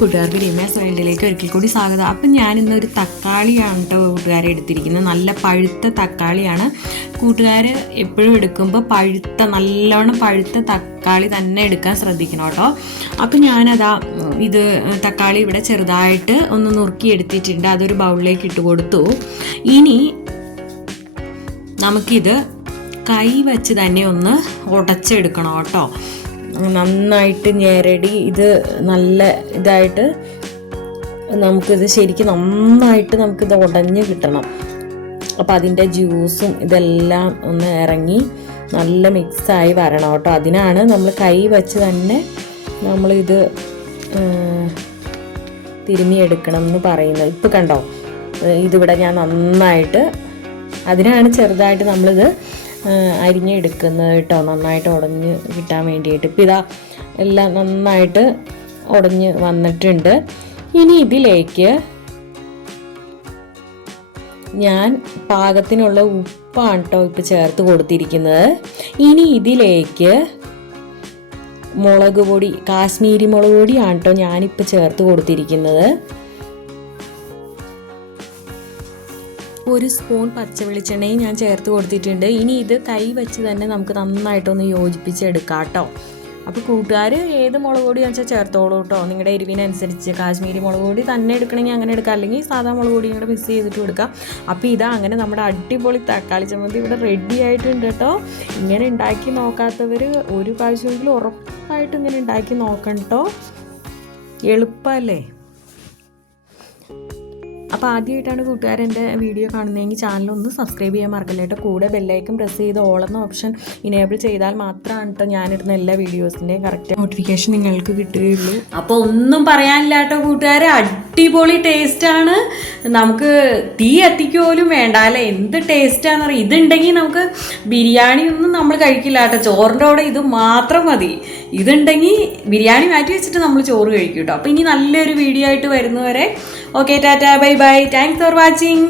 കൂട്ടുകാർക്ക് രമ്യാസ് വേൾഡിലേക്ക് ഒരിക്കൽ കൂടി സ്വാഗതം. അപ്പം ഞാനിന്നൊരു തക്കാളിയാണ് കേട്ടോ കൂട്ടുകാരെ എടുത്തിരിക്കുന്നത്. നല്ല പഴുത്ത തക്കാളിയാണ്. കൂട്ടുകാർ എപ്പോഴും എടുക്കുമ്പോൾ നല്ലോണം പഴുത്ത തക്കാളി തന്നെ എടുക്കാൻ ശ്രദ്ധിക്കണം കേട്ടോ. അപ്പം ഞാനതാ ഇത് തക്കാളി ഇവിടെ ചെറുതായിട്ട് ഒന്ന് നുറുക്കി എടുത്തിട്ടുണ്ട്. അതൊരു ബൗളിലേക്ക് ഇട്ട് കൊടുത്തു. ഇനി നമുക്കിത് കൈ വെച്ച് തന്നെ ഒന്ന് ഉടച്ചെടുക്കണം കേട്ടോ. നന്നായിട്ട് ഞെരടി ഇത് നല്ല ഇതായിട്ട് നമുക്കിത് ശരിക്കും നന്നായിട്ട് നമുക്കിത് ഉടഞ്ഞ് കിട്ടണം. അപ്പം അതിൻ്റെ ജ്യൂസും ഇതെല്ലാം ഒന്ന് ഇറങ്ങി നല്ല മിക്സായി വരണം കേട്ടോ. അതിനാണ് നമ്മൾ കൈ വെച്ച് തന്നെ നമ്മളിത് തിരുമ്മിയെടുക്കണം എന്ന് പറയുന്നത്. ഇപ്പം കണ്ടോ, ഇതിവിടെ ഞാൻ നന്നായിട്ട് അതിനാണ് ചെറുതായിട്ട് നമ്മളിത് അരിഞ്ഞെടുക്കുന്നത് കേട്ടോ, നന്നായിട്ട് ഉടഞ്ഞ് കിട്ടാൻ വേണ്ടിയിട്ട്. ഇപ്പം ഇതാ എല്ലാം നന്നായിട്ട് ഉടഞ്ഞ് വന്നിട്ടുണ്ട്. ഇനി ഇതിലേക്ക് ഞാൻ പാകത്തിനുള്ള ഉപ്പാണ് കേട്ടോ ഇപ്പം ചേർത്ത് കൊടുത്തിരിക്കുന്നത്. ഇനി ഇതിലേക്ക് മുളക് പൊടി, കാശ്മീരി മുളക് പൊടിയാണ് കേട്ടോ ഞാനിപ്പോൾ ചേർത്ത് കൊടുത്തിരിക്കുന്നത്. ഒരു സ്പൂൺ പച്ച വെളിച്ചെണ്ണയും ഞാൻ ചേർത്ത് കൊടുത്തിട്ടുണ്ട്. ഇനി ഇത് കൈ വെച്ച് തന്നെ നമുക്ക് നന്നായിട്ടൊന്ന് യോജിപ്പിച്ചെടുക്കാം കേട്ടോ. അപ്പോൾ കൂട്ടുകാർ ഏത് മുളക് പൊടിയാണെന്ന് വെച്ചാൽ ചേർത്തോളൂ കേട്ടോ, നിങ്ങളുടെ എരിവിനനുസരിച്ച്. കാശ്മീരി മുളക് പൊടി തന്നെ എടുക്കണമെങ്കിൽ അങ്ങനെ എടുക്കാം, അല്ലെങ്കിൽ സാധാ മുളക് പൊടി കൂടെ മിക്സ് ചെയ്തിട്ട് എടുക്കാം. അപ്പോൾ ഇതാ അങ്ങനെ നമ്മുടെ അടിപൊളി തക്കാളി ചമ്മന്തി ഇവിടെ റെഡി ആയിട്ടുണ്ട് കേട്ടോ. ഇങ്ങനെ ഉണ്ടാക്കി നോക്കാത്തവർ ഒരു പ്രാവശ്യമെങ്കിലും ഉറപ്പായിട്ട് ഇങ്ങനെ ഉണ്ടാക്കി നോക്കണം കേട്ടോ. എളുപ്പമല്ലേ? അപ്പോൾ ആദ്യമായിട്ടാണ് കൂട്ടുകാർ എൻ്റെ വീഡിയോ കാണുന്നതെങ്കിൽ ചാനലൊന്ന് സബ്സ്ക്രൈബ് ചെയ്യാൻ മറക്കല്ല കേട്ടോ. കൂടെ ബെല്ലൈക്കൻ പ്രസ് ചെയ്ത് ഓൾ എന്ന ഓപ്ഷൻ ഇനേബിൾ ചെയ്താൽ മാത്രമാണ് കേട്ടോ ഞാനിടുന്ന എല്ലാ വീഡിയോസിൻ്റെയും കറക്റ്റ് നോട്ടിഫിക്കേഷൻ നിങ്ങൾക്ക് കിട്ടുകയുള്ളൂ. അപ്പോൾ ഒന്നും പറയാനില്ല കേട്ടോ കൂട്ടുകാരെ, അടിപൊളി ടേസ്റ്റാണ്. നമുക്ക് തീ എത്തിക്കുപോലും വേണ്ട അല്ലേ, എന്ത് ടേസ്റ്റാണെന്ന് അറിയാം. ഇതുണ്ടെങ്കിൽ നമുക്ക് ബിരിയാണി ഒന്നും നമ്മൾ കഴിക്കില്ല കേട്ടോ, ചോറിൻ്റെ കൂടെ ഇത് മാത്രം മതി. ഇതുണ്ടെങ്കിൽ ബിരിയാണി മാറ്റി വെച്ചിട്ട് നമ്മൾ ചോറ് കഴിക്കും കേട്ടോ. അപ്പോൾ ഇനി നല്ലൊരു വീഡിയോ ആയിട്ട് വരുന്നവരെ okay, Tata, bye bye, thanks for watching.